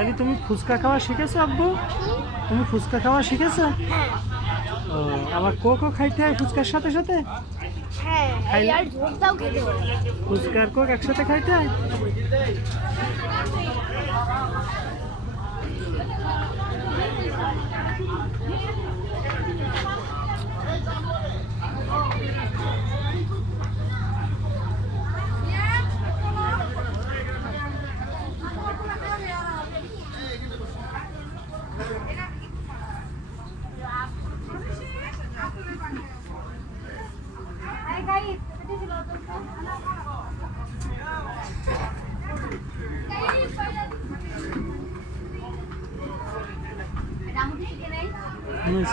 তাহলে তুমি ফুচকা খাওয়া শিখেছো আব্বু? তুমি ফুচকা খাওয়া শিখেছো? ও, আবার কোকও খাইতে হয় ফুচকার সাথে সাথে? ফুচকার কোক একসাথে খাইতে হয়?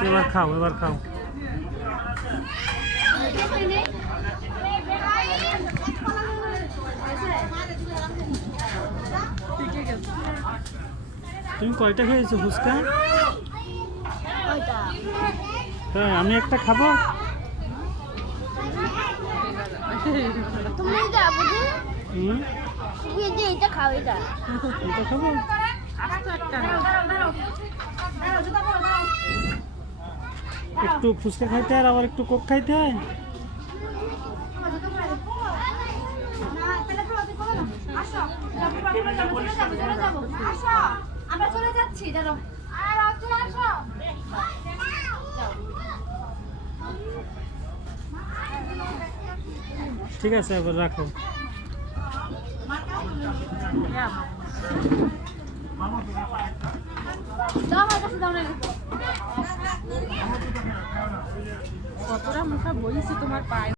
এবার খাও, এবার খাও। তুমি কয়টা খেয়েছো ফুচকা? হ্যাঁ, আমি একটা খাবো। এটা খাও, এটা খাবো। একটু ফুচকা খাইতে হয় আর আবার একটু কোক খাইতে হয়। ঠিক আছে, এবার রাখো। কতটা মুখা বইছে তোমার পায়ে।